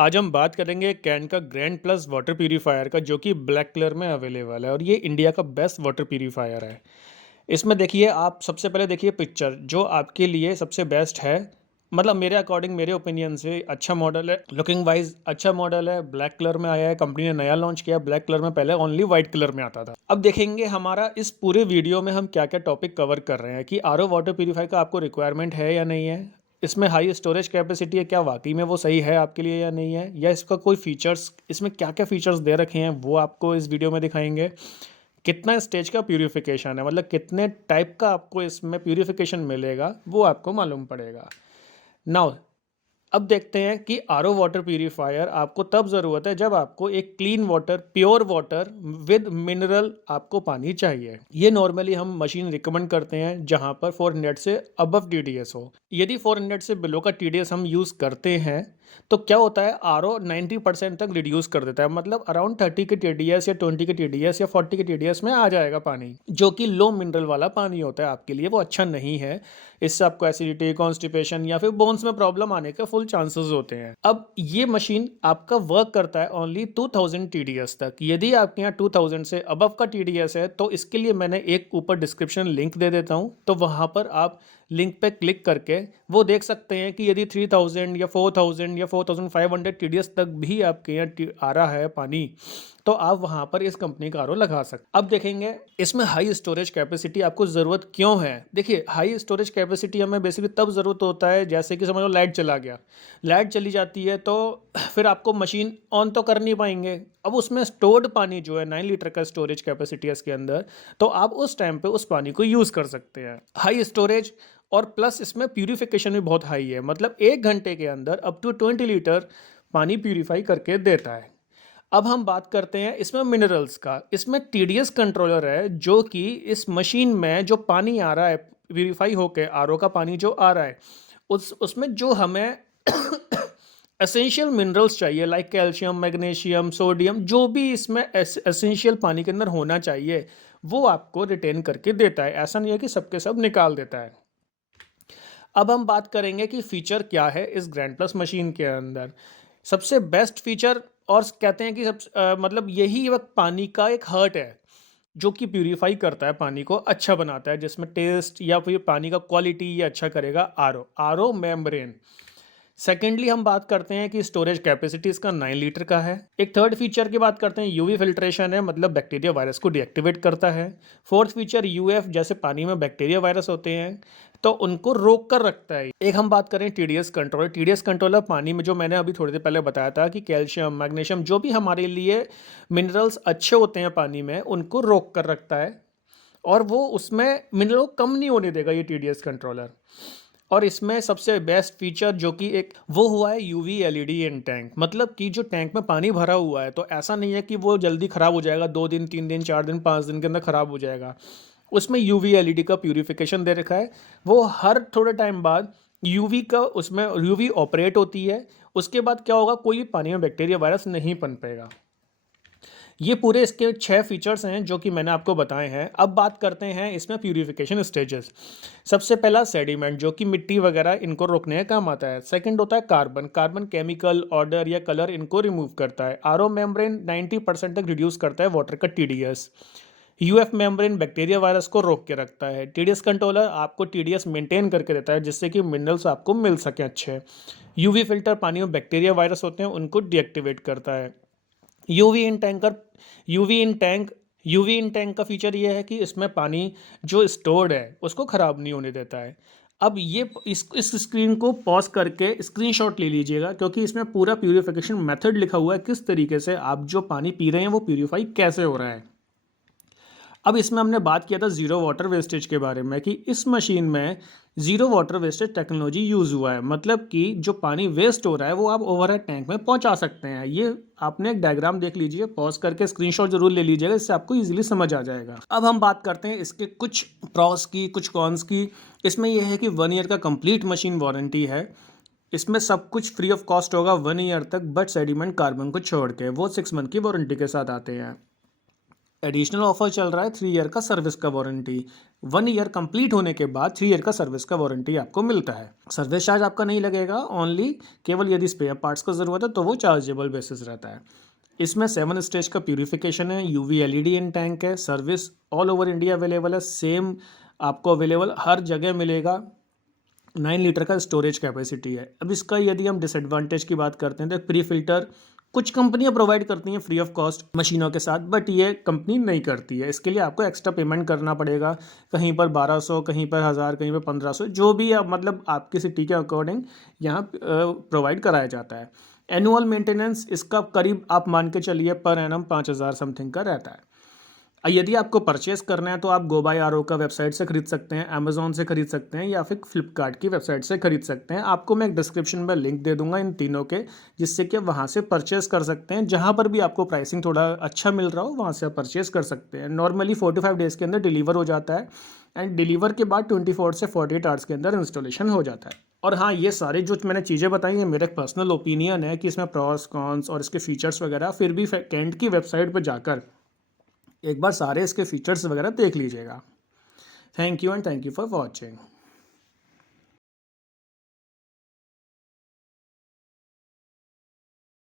आज हम बात करेंगे कैन का ग्रैंड प्लस वाटर प्यूरीफायर का जो कि ब्लैक कलर में अवेलेबल है और ये इंडिया का बेस्ट वाटर प्यूरीफायर है। इसमें देखिए आप सबसे पहले देखिए पिक्चर जो आपके लिए सबसे बेस्ट है। मतलब मेरे अकॉर्डिंग मेरे ओपिनियन से अच्छा मॉडल है, लुकिंग वाइज अच्छा मॉडल है, ब्लैक कलर में आया है, कंपनी ने नया लॉन्च किया। ब्लैक कलर में पहले ओनली वाइट कलर में आता था। अब देखेंगे हमारा इस पूरे वीडियो में हम क्या क्या टॉपिक कवर कर रहे हैं कि आरओ वाटर प्यूरीफायर का आपको रिक्वायरमेंट है या नहीं है, इसमें हाई स्टोरेज कैपेसिटी है, क्या वाकई में वो सही है आपके लिए या नहीं है, या इसका कोई फीचर्स, इसमें क्या क्या फीचर्स दे रखे हैं वो आपको इस वीडियो में दिखाएंगे। कितना स्टेज का प्यूरिफिकेशन है, मतलब कितने टाइप का आपको इसमें प्यूरिफिकेशन मिलेगा वो आपको मालूम पड़ेगा। नाउ अब देखते हैं कि आरओ वाटर प्यूरीफायर आपको तब ज़रूरत है जब आपको एक clean water, pure water with mineral आपको पानी चाहिए। ये नॉर्मली हम मशीन रिकमेंड करते हैं जहां पर 400 से अबव टीडीएस हो। यदि 400 से बिलो का टीडीएस हम यूज़ करते हैं तो क्या होता है, आरओ 90% तक रिड्यूस कर देता है। मतलब अराउंड 30 के टीडीएस या 20 के टीडीएस या 40 के टीडीएस में आ जाएगा पानी, जो कि लो मिनरल वाला पानी होता है। आपके लिए वो अच्छा नहीं है। इससे आपको एसिडिटी, कॉन्स्टिपेशन या फिर बोन्स में प्रॉब्लम आने के फुल चांसेस होते हैं। अब ये मशीन आपका वर्क करता है ओनली 2000 टीडीएस तक। यदि आपके यहाँ 2000 से अबव का टीडीएस है तो इसके लिए मैंने एक ऊपर डिस्क्रिप्शन लिंक दे देता हूँ, तो वहाँ पर आप लिंक पे क्लिक करके वो देख सकते हैं कि यदि 3000 या 4000 या 4500 टीडीएस तक भी आपके यहाँ आ रहा है पानी, तो आप वहाँ पर इस कंपनी का आरओ लगा सकते। अब देखेंगे इसमें हाई स्टोरेज कैपेसिटी आपको ज़रूरत क्यों है। देखिए हाई स्टोरेज कैपेसिटी हमें बेसिकली तब ज़रूरत होता है जैसे कि समझ लो लाइट चला गया, लाइट चली जाती है तो फिर आपको मशीन ऑन तो कर नहीं पाएंगे। अब उसमें स्टोर्ड पानी जो है 9 लीटर का स्टोरेज कैपेसिटी है इसके अंदर, तो आप उस टाइम पे उस पानी को यूज़ कर सकते हैं। हाई स्टोरेज और प्लस इसमें प्यूरिफिकेशन भी बहुत हाई है, मतलब 1 घंटे के अंदर अप टू 20 लीटर पानी प्यूरिफाई करके देता है। अब हम बात करते हैं इसमें मिनरल्स का। इसमें टीडीएस कंट्रोलर है जो कि इस मशीन में जो पानी आ रहा है प्यूरिफाई होके, आरओ का पानी जो आ रहा है उसमें जो हमें एसेंशियल मिनरल्स चाहिए लाइक कैल्शियम, मैग्नीशियम, सोडियम, जो भी इसमें एसेंशियल पानी के अंदर होना चाहिए वो आपको रिटेन करके देता है। ऐसा नहीं है कि सबके सब निकाल देता है। अब हम बात करेंगे कि फीचर क्या है इस ग्रैंड प्लस मशीन के अंदर। सबसे बेस्ट फीचर और कहते हैं कि मतलब यही वक्त पानी का एक हर्ट है जो कि प्यूरिफाई करता है, पानी को अच्छा बनाता है, जिसमें टेस्ट या फिर पानी का क्वालिटी ये अच्छा करेगा आरओ। RO membrane. सेकेंडली हम बात करते हैं कि स्टोरेज कैपेसिटी इसका 9 लीटर का है। एक थर्ड फीचर की बात करते हैं, यूवी फिल्ट्रेशन है, मतलब बैक्टीरिया वायरस को डीएक्टिवेट करता है। फोर्थ फीचर यूएफ, जैसे पानी में बैक्टीरिया वायरस होते हैं तो उनको रोक कर रखता है। एक हम बात करें टीडीएस कंट्रोलर। टीडीएस कंट्रोलर पानी में, जो मैंने अभी थोड़ी देर पहले बताया था कि कैल्शियम, मैग्नीशियम, जो भी हमारे लिए मिनरल्स अच्छे होते हैं पानी में, उनको रोक कर रखता है और वो उसमें मिनरल कम नहीं होने देगा ये टीडीएस कंट्रोलर। और इसमें सबसे बेस्ट फीचर जो कि एक वो हुआ है यूवी एलईडी इन टैंक। मतलब कि जो टैंक में पानी भरा हुआ है तो ऐसा नहीं है कि वो जल्दी ख़राब हो जाएगा, 2 दिन, 3 दिन, 4 दिन, 5 दिन के अंदर ख़राब हो जाएगा। उसमें यूवी एलईडी का प्यूरिफिकेशन दे रखा है। वो हर थोड़े टाइम बाद यूवी का, उसमें यूवी ऑपरेट होती है। उसके बाद क्या होगा, कोई भी पानी में बैक्टीरिया वायरस नहीं पनपेगा। ये पूरे इसके 6 फीचर्स हैं जो कि मैंने आपको बताए हैं। अब बात करते हैं इसमें प्यूरिफिकेशन स्टेजेस। सबसे पहला सेडिमेंट, जो कि मिट्टी वगैरह इनको रोकने का काम आता है। सेकंड होता है कार्बन। कार्बन केमिकल, ऑर्डर या कलर इनको रिमूव करता है। आरओ मेम्ब्रेन 90% तक रिड्यूस करता है वाटर का TDS. UF membrane bacteria virus को रोक के रखता है। टीडीएस कंट्रोलर आपको टीडीएस मेंटेन करके देता है जिससे कि मिनरल्स आपको मिल सकें अच्छे। यूवी फिल्टर पानी में बैक्टीरिया वायरस होते हैं उनको डीएक्टिवेट करता है। यूवी इन टैंकर, यूवी इन टैंक का फीचर ये है कि इसमें पानी जो स्टोर्ड है उसको ख़राब नहीं होने देता है। अब ये इस स्क्रीन को पॉज करके स्क्रीनशॉट ले लीजिएगा क्योंकि इसमें पूरा प्यूरिफिकेशन मेथड लिखा हुआ है, किस तरीके से आप जो पानी पी रहे हैं वो प्यूरिफाई कैसे हो रहा है। अब इसमें हमने बात किया था ज़ीरो वाटर वेस्टेज के बारे में कि इस मशीन में zero water wastage technology use हुआ है। मतलब कि जो पानी वेस्ट हो रहा है वो आप ओवरहेड टैंक में पहुंचा सकते हैं। ये आपने एक डायग्राम देख लीजिए, पॉज करके स्क्रीनशॉट जरूर ले लीजिएगा, इससे आपको इजीली समझ आ जाएगा। अब हम बात करते हैं इसके कुछ प्रॉस की, कुछ कॉन्स की। इसमें यह है कि 1 ईयर का कंप्लीट मशीन वारंटी है। इसमें सब कुछ फ्री ऑफ कॉस्ट होगा 1 ईयर तक, बट सेडिमेंट कार्बन को छोड़ के वो 6 मंथ की वारंटी के साथ आते हैं। एडिशनल ऑफर चल रहा है 3 ईयर का सर्विस का वारंटी। 1 ईयर कंप्लीट होने के बाद 3 ईयर का सर्विस का वारंटी आपको मिलता है। सर्विस चार्ज आपका नहीं लगेगा, ओनली केवल यदि स्पेयर पार्ट्स का ज़रूरत है तो वो चार्जेबल बेसिस रहता है। इसमें 7 स्टेज का प्यूरिफिकेशन है, यूवी एलईडी इन टैंक है, service all over India available है, सेम आपको अवेलेबल हर जगह मिलेगा। 9 लीटर का स्टोरेज कैपेसिटी है। अब इसका यदि हम डिसएडवांटेज की बात करते हैं तो प्री फिल्टर कुछ कंपनियां प्रोवाइड करती हैं फ्री ऑफ कॉस्ट मशीनों के साथ, बट ये कंपनी नहीं करती है। इसके लिए आपको एक्स्ट्रा पेमेंट करना पड़ेगा, कहीं पर 1200, कहीं पर 1000, कहीं पर 1500, जो भी आप मतलब आपकी सिटी के अकॉर्डिंग यहाँ प्रोवाइड कराया जाता है। एनुअल मेंटेनेंस इसका करीब आप मान के चलिए पर एनम 5000 समथिंग का रहता है। यदि आपको परचेस करना है तो आप गो बाय आर का वेबसाइट से खरीद सकते हैं, अमेजोन से खरीद सकते हैं, या फिर फ्लिपकार्ट की वेबसाइट से खरीद सकते हैं। आपको मैं एक डिस्क्रिप्शन में लिंक दे दूंगा इन तीनों के, जिससे कि वहाँ से परचेस कर सकते हैं। जहाँ पर भी आपको प्राइसिंग थोड़ा अच्छा मिल रहा हो वहाँ से आप परचेस कर सकते हैं। नॉर्मली 45 डेज़ के अंदर डिलीवर हो जाता है, एंड डिलीवर के बाद 24 से 48 आवर्स के अंदर इंस्टॉलेशन हो जाता है। और हाँ, ये सारी जो मैंने चीज़ें बताई हैं मेरा एक पर्सनल ओपिनियन है कि इसमें प्रॉस कॉन्स और इसके फीचर्स वगैरह, फिर भी कैंट की वेबसाइट पर जाकर एक बार सारे इसके फीचर्स वगैरह देख लीजिएगा। Thank you and thank you for watching.